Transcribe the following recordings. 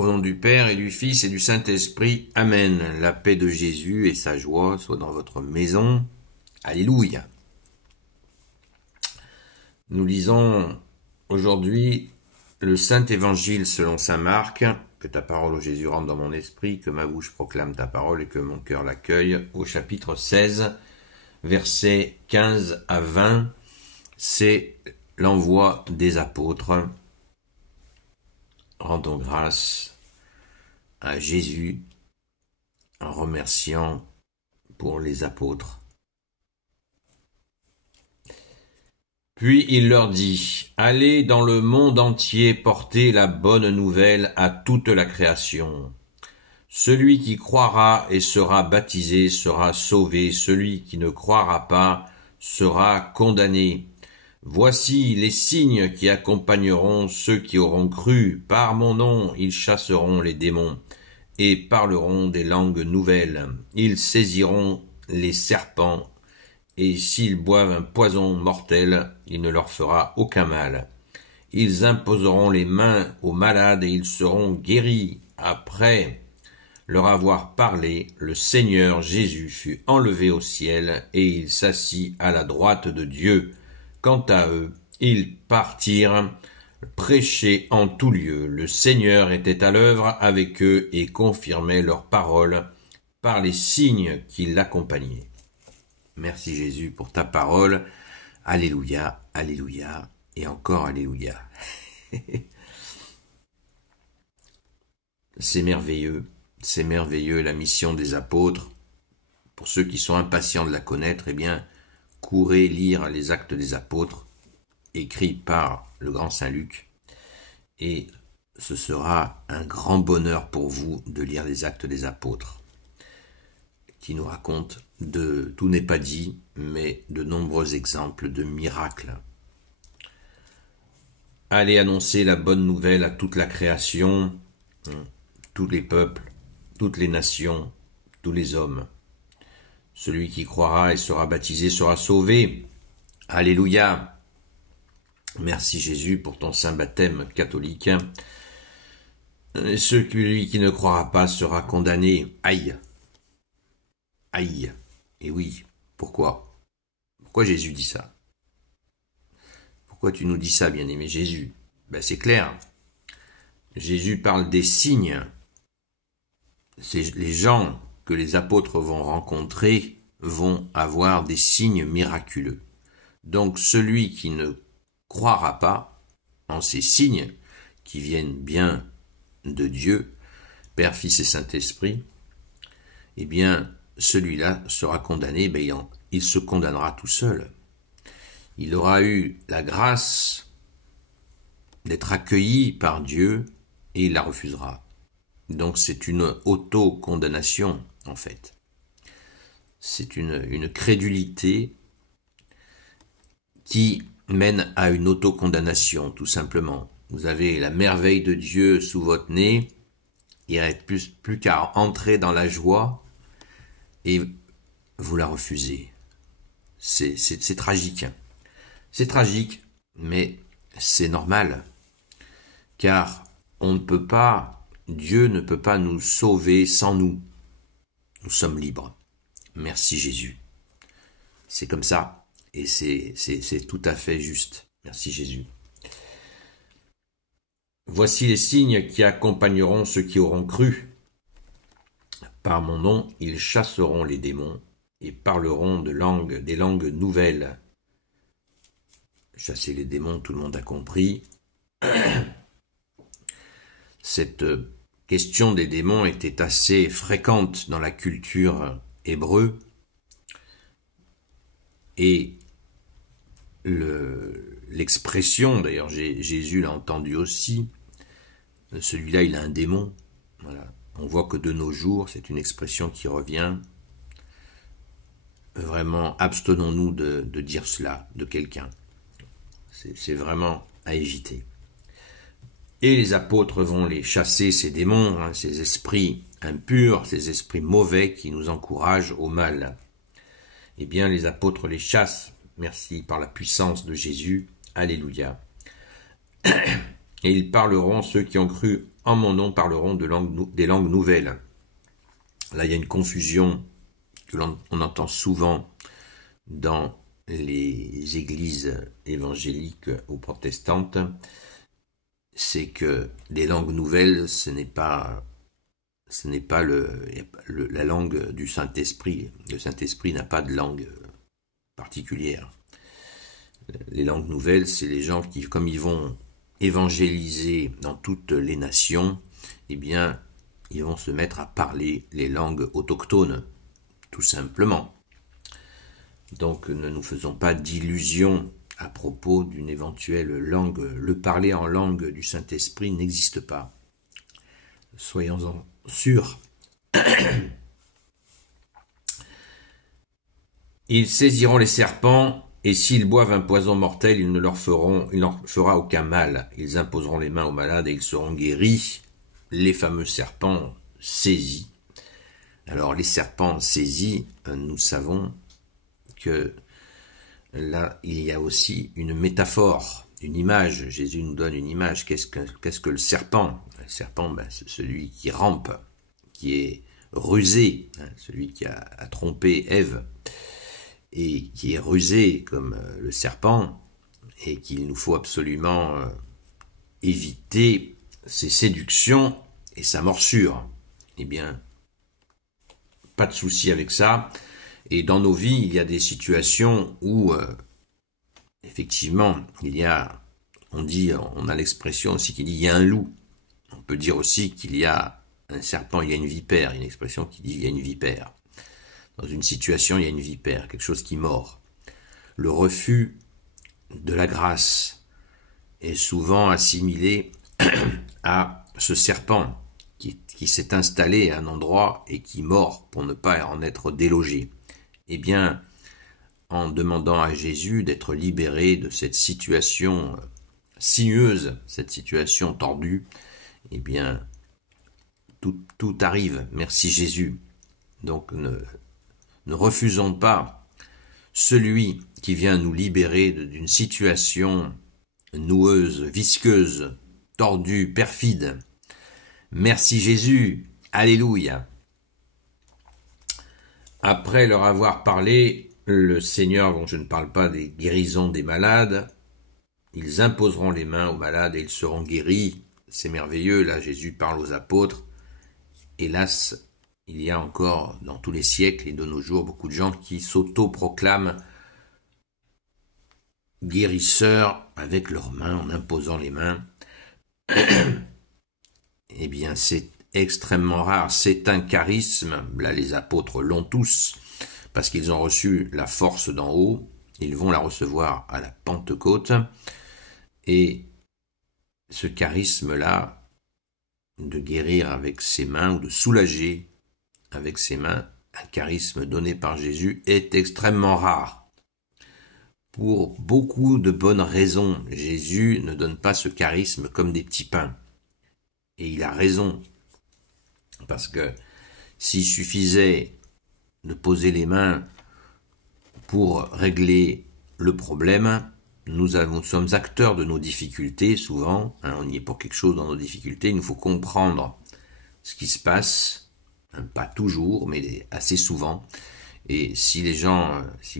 Au nom du Père et du Fils et du Saint-Esprit, Amen. La paix de Jésus et sa joie soient dans votre maison. Alléluia. Nous lisons aujourd'hui le Saint-Évangile selon saint Marc. Que ta parole, ô Jésus, rentre dans mon esprit, que ma bouche proclame ta parole et que mon cœur l'accueille. Au chapitre 16, versets 15 à 20, c'est l'envoi des apôtres. Rendons grâce à Jésus en remerciant pour les apôtres. Puis il leur dit, « Allez dans le monde entier porter la bonne nouvelle à toute la création. Celui qui croira et sera baptisé sera sauvé, celui qui ne croira pas sera condamné. Voici les signes qui accompagneront ceux qui auront cru. Par mon nom, ils chasseront les démons et parleront des langues nouvelles. Ils saisiront les serpents et s'ils boivent un poison mortel, il ne leur fera aucun mal. Ils imposeront les mains aux malades et ils seront guéris. Après leur avoir parlé, le Seigneur Jésus fut enlevé au ciel et il s'assit à la droite de Dieu. Quant à eux, ils partirent prêcher en tout lieu. Le Seigneur était à l'œuvre avec eux et confirmait leurs paroles par les signes qui l'accompagnaient. Merci Jésus pour ta parole. Alléluia, alléluia et encore alléluia. C'est merveilleux la mission des apôtres. Pour ceux qui sont impatients de la connaître, eh bien, courez lire les Actes des Apôtres, écrits par le grand Saint Luc, et ce sera un grand bonheur pour vous de lire les Actes des Apôtres, qui nous racontent tout n'est pas dit, mais de nombreux exemples de miracles. Allez annoncer la bonne nouvelle à toute la création, tous les peuples, toutes les nations, tous les hommes. Celui qui croira et sera baptisé sera sauvé. Alléluia. Merci Jésus pour ton saint baptême catholique. Celui qui ne croira pas sera condamné. Aïe. Aïe. Et oui, pourquoi? Pourquoi Jésus dit ça? Pourquoi tu nous dis ça, bien-aimé Jésus? Ben c'est clair. Jésus parle des signes. C'est les gens que les apôtres vont rencontrer vont avoir des signes miraculeux. Donc celui qui ne croira pas en ces signes qui viennent bien de Dieu, Père, Fils et Saint-Esprit, eh bien celui-là sera condamné, il se condamnera tout seul. Il aura eu la grâce d'être accueilli par Dieu et il la refusera. Donc c'est une auto-condamnation en fait. C'est une crédulité qui mène à une autocondamnation, tout simplement. Vous avez la merveille de Dieu sous votre nez, il ne reste plus qu'à entrer dans la joie et vous la refusez. C'est tragique. C'est tragique, mais c'est normal. Car Dieu ne peut pas nous sauver sans nous. Nous sommes libres. Merci Jésus. C'est comme ça et c'est tout à fait juste. Merci Jésus. Voici les signes qui accompagneront ceux qui auront cru. Par mon nom, ils chasseront les démons et parleront des langues nouvelles. Chasser les démons, tout le monde a compris. Cette question des démons était assez fréquente dans la culture hébreu et l'expression, d'ailleurs Jésus l'a entendu aussi, celui-là il a un démon. Voilà. On voit que de nos jours c'est une expression qui revient. Vraiment, abstenons-nous de dire cela de quelqu'un. C'est vraiment à éviter. Et les apôtres vont les chasser, ces démons, ces esprits impurs, ces esprits mauvais qui nous encouragent au mal. Eh bien, les apôtres les chassent, merci, par la puissance de Jésus. Alléluia. Et ils parleront, ceux qui ont cru en mon nom parleront des langues nouvelles. Là, il y a une confusion que l'on entend souvent dans les églises évangéliques ou protestantes. C'est que les langues nouvelles, ce n'est pas la langue du Saint-Esprit. Le Saint-Esprit n'a pas de langue particulière. Les langues nouvelles, c'est les gens qui, comme ils vont évangéliser dans toutes les nations, eh bien, ils vont se mettre à parler les langues autochtones, tout simplement. Donc, ne nous faisons pas d'illusions à propos d'une éventuelle langue. Le parler en langue du Saint-Esprit n'existe pas. Soyons-en sûrs. Ils saisiront les serpents, et s'ils boivent un poison mortel, il ne leur fera aucun mal. Ils imposeront les mains aux malades et ils seront guéris. Les fameux serpents saisis. Alors, les serpents saisis, nous savons que là, il y a aussi une métaphore, une image. Jésus nous donne une image. Qu'est-ce que le serpent? Le serpent, c'est celui qui rampe, qui est rusé, celui qui a trompé Ève, et qui est rusé comme le serpent, et qu'il nous faut absolument éviter ses séductions et sa morsure. Eh bien, pas de souci avec ça. Et dans nos vies, il y a des situations où, effectivement, on a l'expression aussi qu'il y a un loup. On peut dire aussi qu'il y a un serpent, il y a une vipère. Il y a une expression qui dit il y a une vipère. Dans une situation, il y a une vipère, quelque chose qui mord. Le refus de la grâce est souvent assimilé à ce serpent qui s'est installé à un endroit et qui mord pour ne pas en être délogé. Eh bien, en demandant à Jésus d'être libéré de cette situation sinueuse, cette situation tordue, eh bien, tout arrive. Merci Jésus. Donc, ne refusons pas celui qui vient nous libérer d'une situation noueuse, visqueuse, tordue, perfide. Merci Jésus. Alléluia. Après leur avoir parlé, le Seigneur, bon, je ne parle pas des guérisons des malades, ils imposeront les mains aux malades et ils seront guéris. C'est merveilleux, là Jésus parle aux apôtres. Hélas, il y a encore dans tous les siècles et de nos jours beaucoup de gens qui s'auto-proclament guérisseurs avec leurs mains, en imposant les mains. Eh bien, c'est extrêmement rare. C'est un charisme. Là, les apôtres l'ont tous, parce qu'ils ont reçu la force d'en haut. Ils vont la recevoir à la Pentecôte. Et ce charisme-là, de guérir avec ses mains, ou de soulager avec ses mains, un charisme donné par Jésus, est extrêmement rare. Pour beaucoup de bonnes raisons, Jésus ne donne pas ce charisme comme des petits pains. Et il a raison, parce que s'il suffisait de poser les mains pour régler le problème, nous sommes acteurs de nos difficultés souvent, on y est pour quelque chose dans nos difficultés, il nous faut comprendre ce qui se passe, pas toujours, mais assez souvent, et si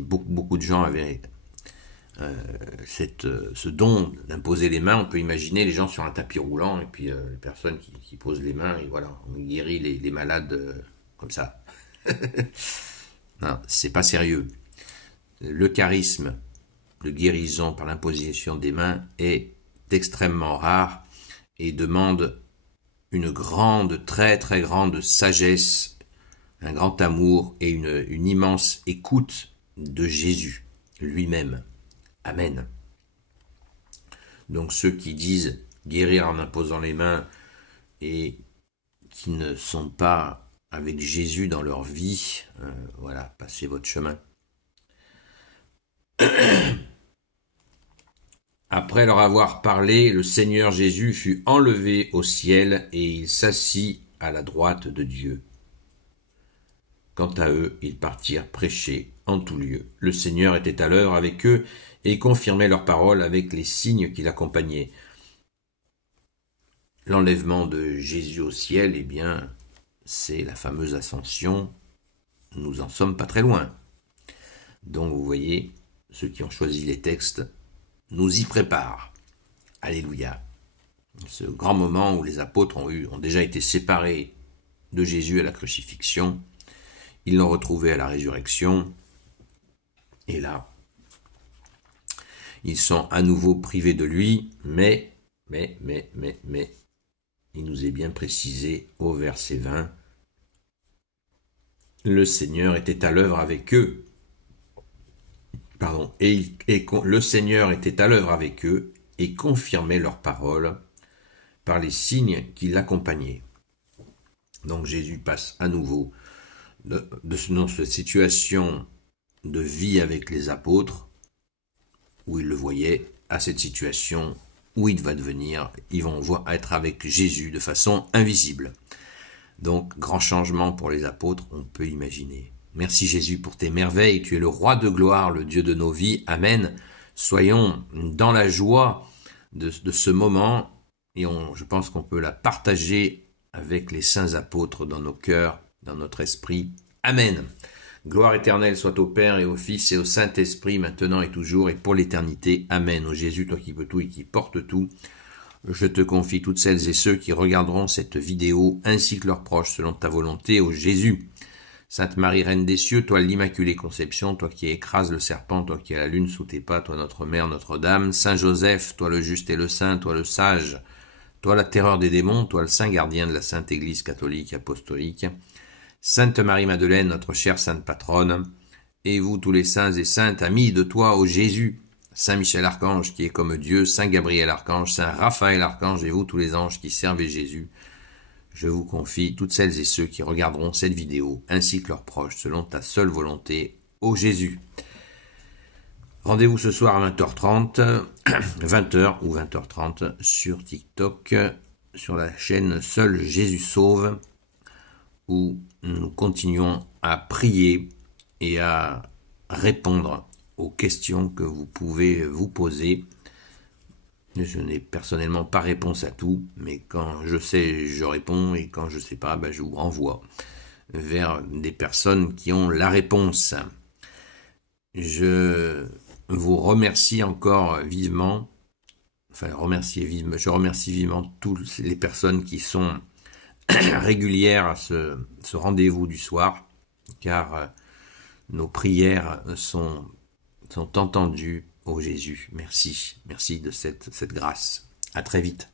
beaucoup de gens avaient ce don d'imposer les mains, on peut imaginer les gens sur un tapis roulant et puis les personnes qui posent les mains et voilà, on guérit les malades comme ça. Non, c'est pas sérieux. Le charisme de guérison par l'imposition des mains est extrêmement rare et demande une grande, très très grande sagesse, un grand amour et une immense écoute de Jésus lui-même. Amen. Donc ceux qui disent guérir en imposant les mains et qui ne sont pas avec Jésus dans leur vie, voilà, passez votre chemin. Après leur avoir parlé, le Seigneur Jésus fut enlevé au ciel et il s'assit à la droite de Dieu. Quant à eux, ils partirent prêcher en tout lieu. Le Seigneur était à l'œuvre avec eux et confirmait leurs paroles avec les signes qui l'accompagnaient. l'enlèvement de Jésus au ciel, eh bien, c'est la fameuse ascension. Nous en sommes pas très loin. Donc, vous voyez, ceux qui ont choisi les textes nous y préparent. Alléluia. Ce grand moment où les apôtres ont déjà été séparés de Jésus à la crucifixion, ils l'ont retrouvé à la résurrection, et là, ils sont à nouveau privés de lui, mais, il nous est bien précisé au verset 20, le Seigneur était à l'œuvre avec eux, le Seigneur était à l'œuvre avec eux et confirmait leurs paroles par les signes qui l'accompagnaient. Donc Jésus passe à nouveau dans cette situation de vie avec les apôtres, où ils le voyaient, à cette situation où il va devenir, ils vont être avec Jésus de façon invisible. Donc, grand changement pour les apôtres, on peut imaginer. Merci Jésus pour tes merveilles, tu es le roi de gloire, le Dieu de nos vies. Amen. Soyons dans la joie de ce moment, et je pense qu'on peut la partager avec les saints apôtres dans nos cœurs, dans notre esprit. Amen. Gloire éternelle soit au Père et au Fils et au Saint-Esprit, maintenant et toujours et pour l'éternité. Amen. Ô Jésus, toi qui peux tout et qui portes tout, je te confie toutes celles et ceux qui regarderont cette vidéo, ainsi que leurs proches, selon ta volonté, ô Jésus. Sainte Marie, Reine des cieux, toi l'Immaculée Conception, toi qui écrases le serpent, toi qui as la lune sous tes pas, toi notre Mère, Notre-Dame. Saint Joseph, toi le juste et le saint, toi le sage, toi la terreur des démons, toi le saint gardien de la Sainte Église catholique apostolique. Sainte Marie-Madeleine, notre chère sainte patronne, et vous tous les saints et saintes, amis de toi, ô Jésus, Saint Michel Archange qui est comme Dieu, Saint Gabriel Archange, Saint Raphaël Archange, et vous tous les anges qui servez Jésus, je vous confie toutes celles et ceux qui regarderont cette vidéo, ainsi que leurs proches, selon ta seule volonté, ô Jésus. Rendez-vous ce soir à 20h30, 20h ou 20h30 sur TikTok, sur la chaîne Seul Jésus Sauve, où nous continuons à prier et à répondre aux questions que vous pouvez vous poser. Je n'ai personnellement pas réponse à tout, mais quand je sais, je réponds, et quand je ne sais pas, je vous renvoie vers des personnes qui ont la réponse. Je vous remercie encore vivement, je remercie vivement toutes les personnes qui sont régulière à ce rendez-vous du soir, car nos prières sont entendues, ô Jésus. Merci de cette grâce. À très vite.